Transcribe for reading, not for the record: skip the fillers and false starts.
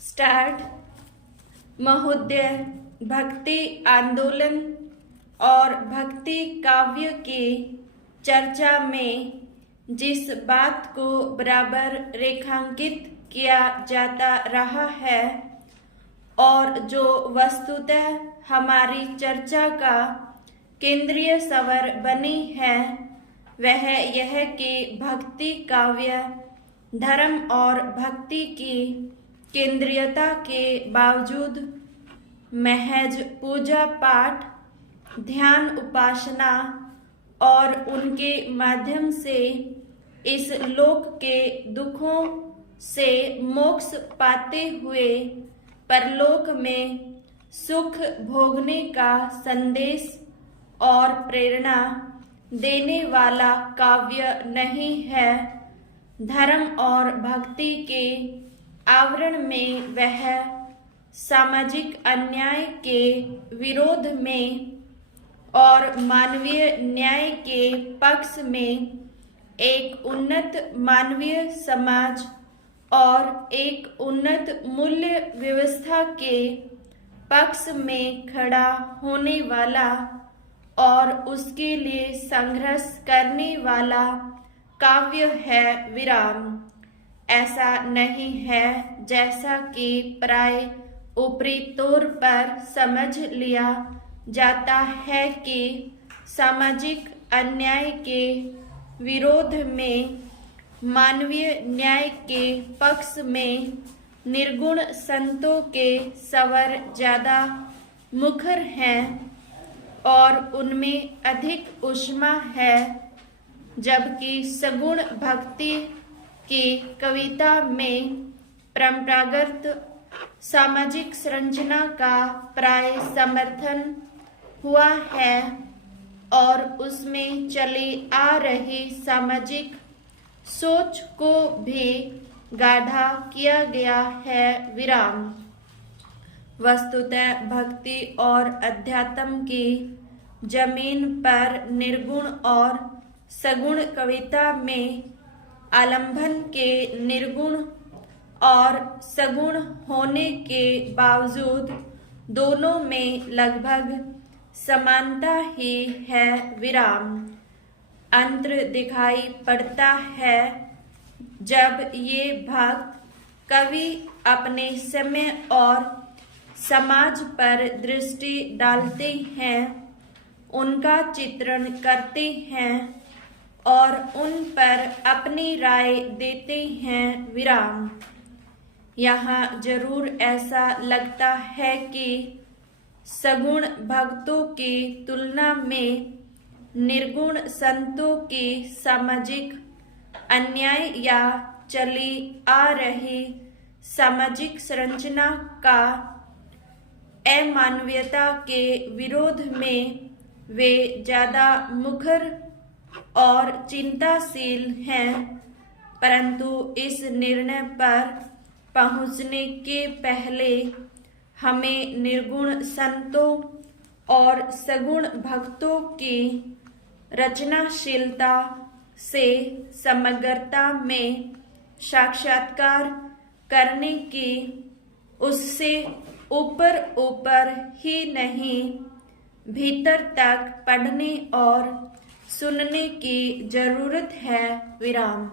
Start. महोदय, भक्ति आंदोलन और भक्ति काव्य के चर्चा में जिस बात को बराबर रेखांकित किया जाता रहा है और जो वस्तुतः हमारी चर्चा का केंद्रीय स्वर बनी है, वह यह कि भक्ति काव्य धर्म और भक्ति की केंद्रीयता के बावजूद महज पूजा पाठ, ध्यान, उपासना और उनके माध्यम से इस लोक के दुखों से मोक्ष पाते हुए परलोक में सुख भोगने का संदेश और प्रेरणा देने वाला काव्य नहीं है। धर्म और भक्ति के आवरण में वह सामाजिक अन्याय के विरोध में और मानवीय न्याय के पक्ष में एक उन्नत मानवीय समाज और एक उन्नत मूल्य व्यवस्था के पक्ष में खड़ा होने वाला और उसके लिए संघर्ष करने वाला काव्य है विराम। ऐसा नहीं है जैसा कि प्राय ऊपरी तौर पर समझ लिया जाता है कि सामाजिक अन्याय के विरोध में मानवीय न्याय के पक्ष में निर्गुण संतों के स्वर ज्यादा मुखर हैं और उनमें अधिक ऊष्मा है, जबकि सगुण भक्ति की कविता में परंपरागत सामाजिक संरचना का प्राय समर्थन हुआ है और उसमें चली आ रही सामाजिक सोच को भी गाढ़ा किया गया है विराम। वस्तुतः भक्ति और अध्यात्म की जमीन पर निर्गुण और सगुण कविता में आलंबन के निर्गुण और सगुण होने के बावजूद दोनों में लगभग समानता ही है विराम। अंतर दिखाई पड़ता है जब ये भक्त कवि अपने समय और समाज पर दृष्टि डालते हैं, उनका चित्रण करते हैं और उन पर अपनी राय देते हैं विराम। यहाँ जरूर ऐसा लगता है कि सगुण भक्तों की तुलना में निर्गुण संतों की सामाजिक अन्याय या चली आ रही सामाजिक संरचना का अमानवीयता के विरोध में वे ज्यादा मुखर और चिंताशील हैं, परंतु इस निर्णय पर पहुंचने के पहले हमें निर्गुण संतों और सगुण भक्तों की रचनाशीलता से समग्रता में साक्षात्कार करने की, उससे ऊपर ऊपर ही नहीं भीतर तक पढ़ने और सुनने की जरूरत है विराम।